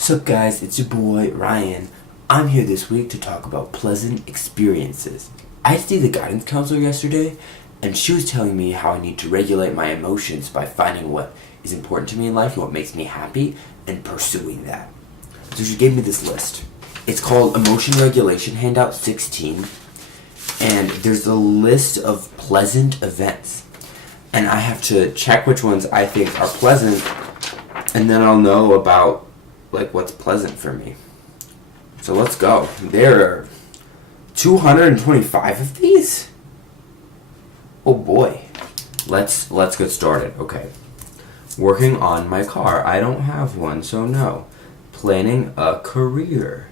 Sup guys, it's your boy Ryan. I'm here this week to talk about pleasant experiences. I had to see the guidance counselor yesterday, and she was telling me how I need to regulate my emotions by finding what is important to me in life and what makes me happy, and pursuing that. So she gave me this list. It's called Emotion Regulation Handout 16, and there's a list of pleasant events. And I have to check which ones I think are pleasant, and then I'll know about what's pleasant for me. So let's go. There are 225 of these? Oh boy. Let's get started. Okay. Working on my car. I don't have one, so no. Planning a career.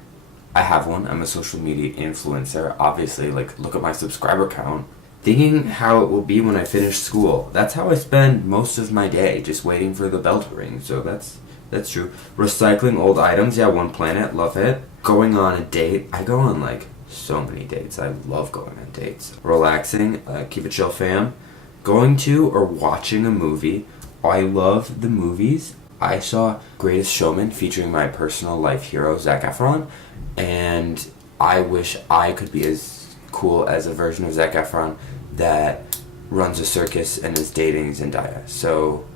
I have one. I'm a social media influencer. Obviously, look at my subscriber count. Thinking how it will be when I finish school. That's how I spend most of my day, just waiting for the bell to ring. So that's true. Recycling old items. Yeah, One Planet. Love it. Going on a date. I go on so many dates. I love going on dates. Relaxing. Keep it chill, fam. Going to or watching a movie. I love the movies. I saw Greatest Showman featuring my personal life hero, Zac Efron. And I wish I could be as cool as a version of Zac Efron that runs a circus and is dating Zendaya. So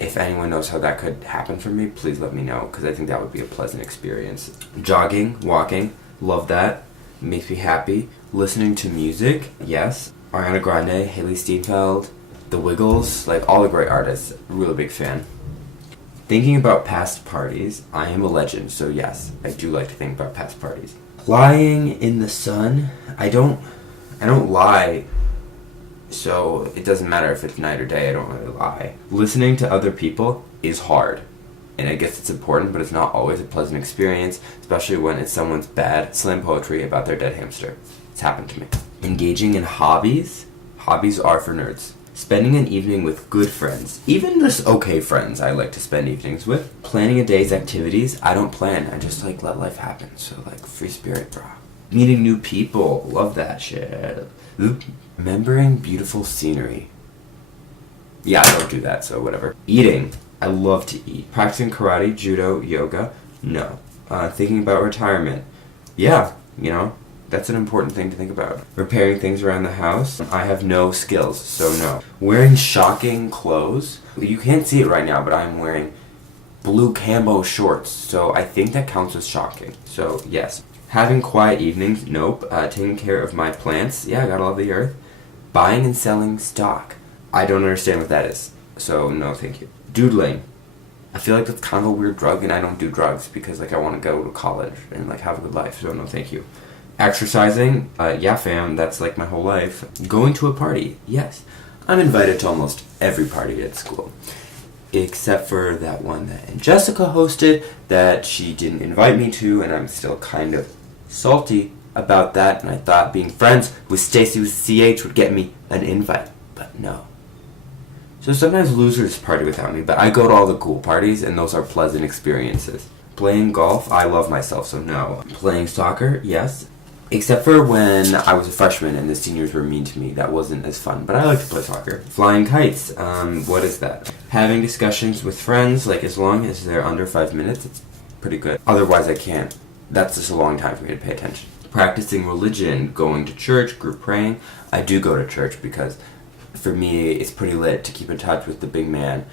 if anyone knows how that could happen for me, please let me know, because I think that would be a pleasant experience. Jogging, walking, love that. Makes me happy. Listening to music, yes. Ariana Grande, Haley Steinfeld, The Wiggles, all the great artists. Really big fan. Thinking about past parties. I am a legend, so yes, I do like to think about past parties. Lying in the sun. I don't lie, so it doesn't matter if it's night or day. I don't really lie. Listening to other people is hard, and I guess it's important, but it's not always a pleasant experience, especially when it's someone's bad slam poetry about their dead hamster. It's happened to me. Engaging in hobbies. Hobbies are for nerds. Spending an evening with good friends. Even just okay friends I like to spend evenings with. Planning a day's activities. I don't plan. I just let life happen. So free spirit, bro. Meeting new people. Love that shit. Remembering beautiful scenery. Yeah, I don't do that, so whatever. Eating. I love to eat. Practicing karate, judo, yoga. No. Thinking about retirement. Yeah, that's an important thing to think about. Repairing things around the house. I have no skills, so no. Wearing shocking clothes. You can't see it right now, but I'm wearing blue camo shorts, so I think that counts as shocking. So yes. Having quiet evenings. Nope. Taking care of my plants. Yeah, I gotta love the earth. Buying and selling stock. I don't understand what that is, so no thank you. Doodling. I feel like that's kind of a weird drug, and I don't do drugs because I want to go to college and have a good life, so no thank you. Exercising, yeah fam, that's my whole life. Going to a party, yes. I'm invited to almost every party at school, except for that one that Jessica hosted that she didn't invite me to, and I'm still kind of salty about that, and I thought being friends with Stacy with CH would get me an invite, but no. So sometimes losers party without me, but I go to all the cool parties, and those are pleasant experiences. Playing golf, I love myself, so no. Playing soccer, yes. Except for when I was a freshman and the seniors were mean to me. That wasn't as fun, but I like to play soccer. Flying kites, what is that? Having discussions with friends, as long as they're under 5 minutes, it's pretty good. Otherwise I can't. That's just a long time for me to pay attention. Practicing religion, going to church, group praying. I do go to church because for me it's pretty lit to keep in touch with the big man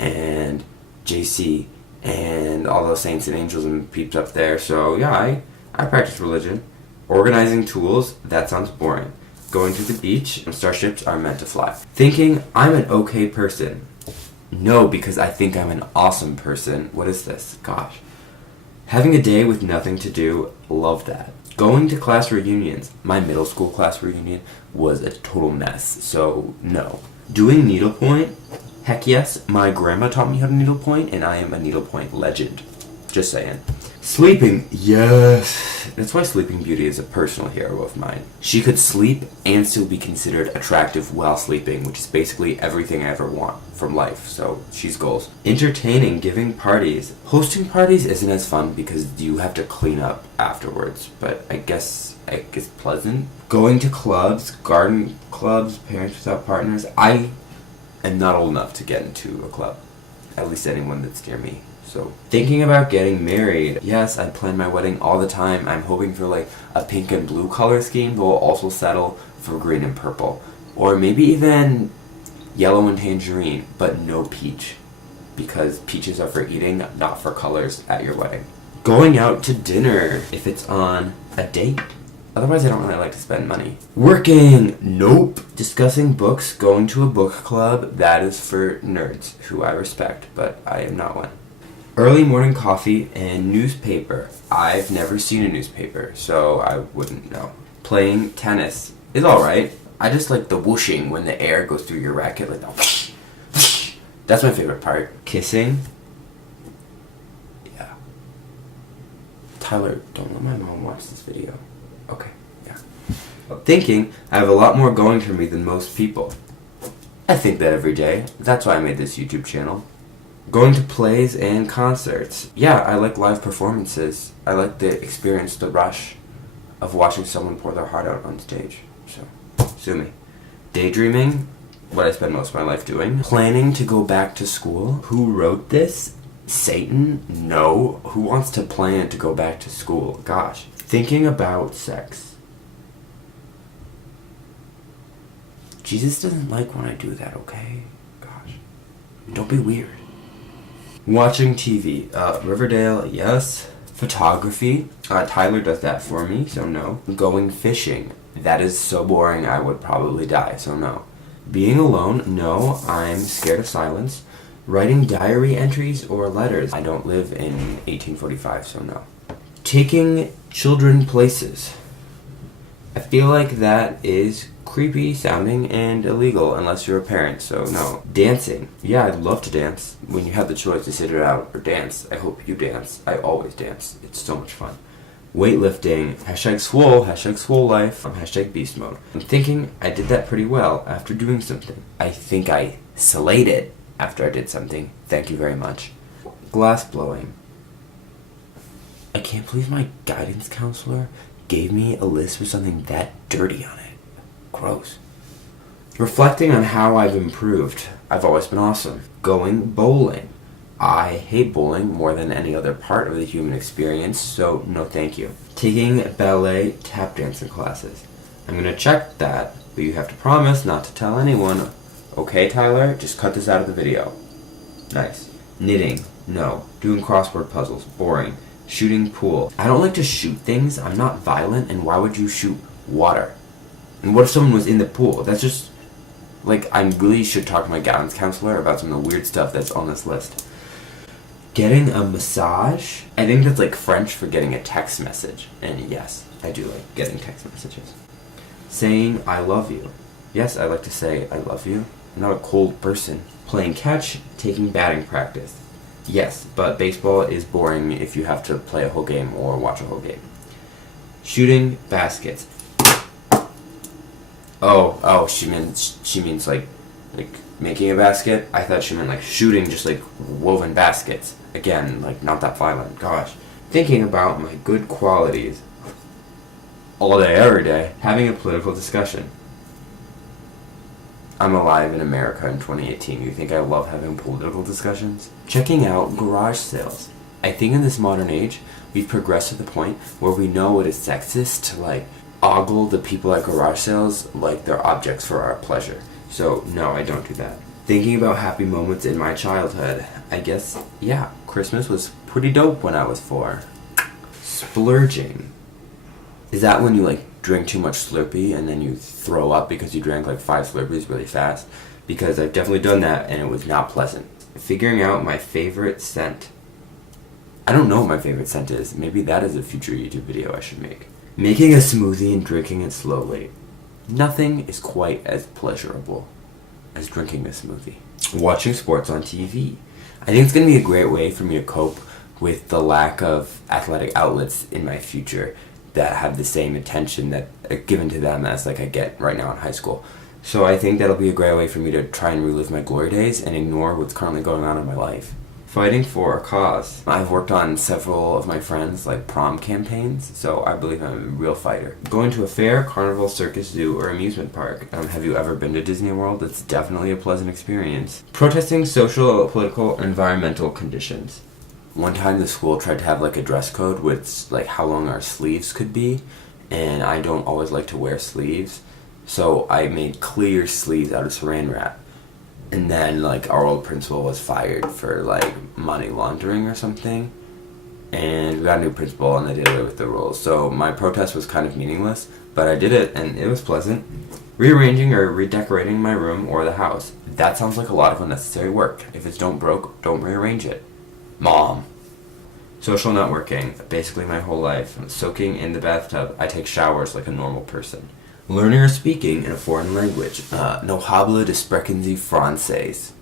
and JC and all those saints and angels and peeps up there. So yeah, I practice religion. Organizing tools, that sounds boring. Going to the beach, starships are meant to fly. Thinking I'm an okay person. No, because I think I'm an awesome person. What is this? Gosh. Having a day with nothing to do, love that. Going to class reunions. My middle school class reunion was a total mess, so no. Doing needlepoint? Heck yes. My grandma taught me how to needlepoint, and I am a needlepoint legend. Just saying. Sleeping, yes. That's why Sleeping Beauty is a personal hero of mine. She could sleep and still be considered attractive while sleeping, which is basically everything I ever want from life, so she's goals. Entertaining, giving parties. Hosting parties isn't as fun because you have to clean up afterwards, but I guess pleasant. Going to clubs, garden clubs, Parents Without Partners. I am not old enough to get into a club, at least anyone that's near me. So thinking about getting married. Yes, I plan my wedding all the time. I'm hoping for like a pink and blue color scheme, but we'll also settle for green and purple. Or maybe even yellow and tangerine, but no peach. Because peaches are for eating, not for colors at your wedding. Going out to dinner, if it's on a date. Otherwise, I don't really like to spend money. Working, nope. Discussing books, going to a book club, that is for nerds, who I respect, but I am not one. Early morning coffee and newspaper. I've never seen a newspaper, so I wouldn't know. Playing tennis is alright. I just like the whooshing when the air goes through your racket, like the whoosh, whoosh. That's my favorite part. Kissing. Yeah. Tyler, don't let my mom watch this video. Okay, yeah. Thinking, I have a lot more going for me than most people. I think that every day. That's why I made this YouTube channel. Going to plays and concerts. Yeah, I like live performances. I like the experience, the rush of watching someone pour their heart out on stage. So, sue me. Daydreaming, what I spend most of my life doing. Planning to go back to school. Who wrote this? Satan? No. Who wants to plan to go back to school? Gosh. Thinking about sex. Jesus doesn't like when I do that, okay? Gosh. Don't be weird. Watching TV. Riverdale, yes. Photography. Tyler does that for me, so no. Going fishing. That is so boring, I would probably die, so no. Being alone, no. I'm scared of silence. Writing diary entries or letters. I don't live in 1845, so no. Taking children places. I feel like that is creepy sounding and illegal unless you're a parent, so no. Dancing. Yeah, I'd love to dance. When you have the choice to sit it out or dance, I hope you dance. I always dance. It's so much fun. Weightlifting. Hashtag swole life. Hashtag beast mode. I'm thinking I did that pretty well after doing something. I think I slayed it after I did something. Thank you very much. Glass blowing. I can't believe my guidance counselor gave me a list with something that dirty on it. Gross. Reflecting on how I've improved. I've always been awesome. Going bowling. I hate bowling more than any other part of the human experience, so no thank you. Taking ballet tap dancing classes. I'm gonna check that, but you have to promise not to tell anyone. Okay, Tyler? Just cut this out of the video. Nice. Knitting. No. Doing crossword puzzles. Boring. Shooting pool. I don't like to shoot things. I'm not violent, and why would you shoot water? And what if someone was in the pool? That's just, like, I really should talk to my guidance counselor about some of the weird stuff that's on this list. Getting a massage? I think that's like French for getting a text message. And yes, I do like getting text messages. Saying I love you. Yes, I like to say I love you. I'm not a cold person. Playing catch, taking batting practice. Yes, but baseball is boring if you have to play a whole game or watch a whole game. Shooting baskets. Oh, she means like making a basket. I thought she meant like shooting, just like woven baskets. Again, like not that violent. Gosh. Thinking about my good qualities. All day, every day. Having a political discussion. I'm alive in America in 2018. You think I love having political discussions? Checking out garage sales. I think in this modern age, we've progressed to the point where we know it is sexist to like ogle the people at garage sales like they're objects for our pleasure. So no, I don't do that. Thinking about happy moments in my childhood. I guess, yeah, Christmas was pretty dope when I was 4. Splurging. Is that when you like drink too much Slurpee and then you throw up because you drank like 5 Slurpees really fast? Because I've definitely done that and it was not pleasant. Figuring out my favorite scent. I don't know what my favorite scent is. Maybe that is a future YouTube video I should make. Making a smoothie and drinking it slowly. Nothing is quite as pleasurable as drinking a smoothie. Watching sports on TV. I think it's going to be a great way for me to cope with the lack of athletic outlets in my future that have the same attention that given to them as like I get right now in high school. So I think that'll be a great way for me to try and relive my glory days and ignore what's currently going on in my life. Fighting for a cause. I've worked on several of my friends' like prom campaigns, so I believe I'm a real fighter. Going to a fair, carnival, circus, zoo, or amusement park. Have you ever been to Disney World? It's definitely a pleasant experience. Protesting social, political, and environmental conditions. one time the school tried to have like a dress code with like how long our sleeves could be, and I don't always like to wear sleeves, so I made clear sleeves out of saran wrap. And then like our old principal was fired for like money laundering or something, and we got a new principal and they did away with the rules. So my protest was kind of meaningless, but I did it and it was pleasant. Rearranging or redecorating my room or the house. That sounds like a lot of unnecessary work. If it's don't broke, don't rearrange it. Mom. Social networking. Basically my whole life. I'm soaking in the bathtub. I take showers like a normal person. Learning or speaking in a foreign language. No hablo de sprechen Sie francés.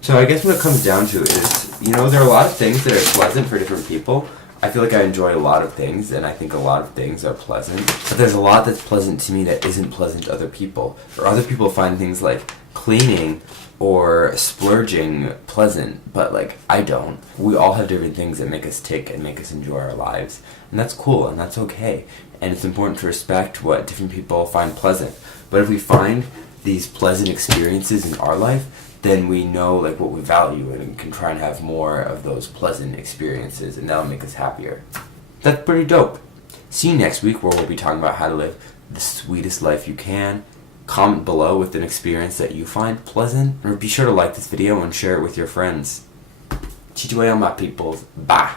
So I guess what it comes down to is, there are a lot of things that are pleasant for different people. I feel like I enjoy a lot of things, and I think a lot of things are pleasant. But there's a lot that's pleasant to me that isn't pleasant to other people. Or other people find things like cleaning or splurging pleasant, but like I don't. We all have different things that make us tick and make us enjoy our lives. And that's cool, and that's okay. And it's important to respect what different people find pleasant. But if we find these pleasant experiences in our life, then we know like what we value and can try and have more of those pleasant experiences, and that'll make us happier. That's pretty dope. See you next week, where we'll be talking about how to live the sweetest life you can. Comment below with an experience that you find pleasant, or be sure to like this video and share it with your friends. Chichiwaya, my peoples. Bye.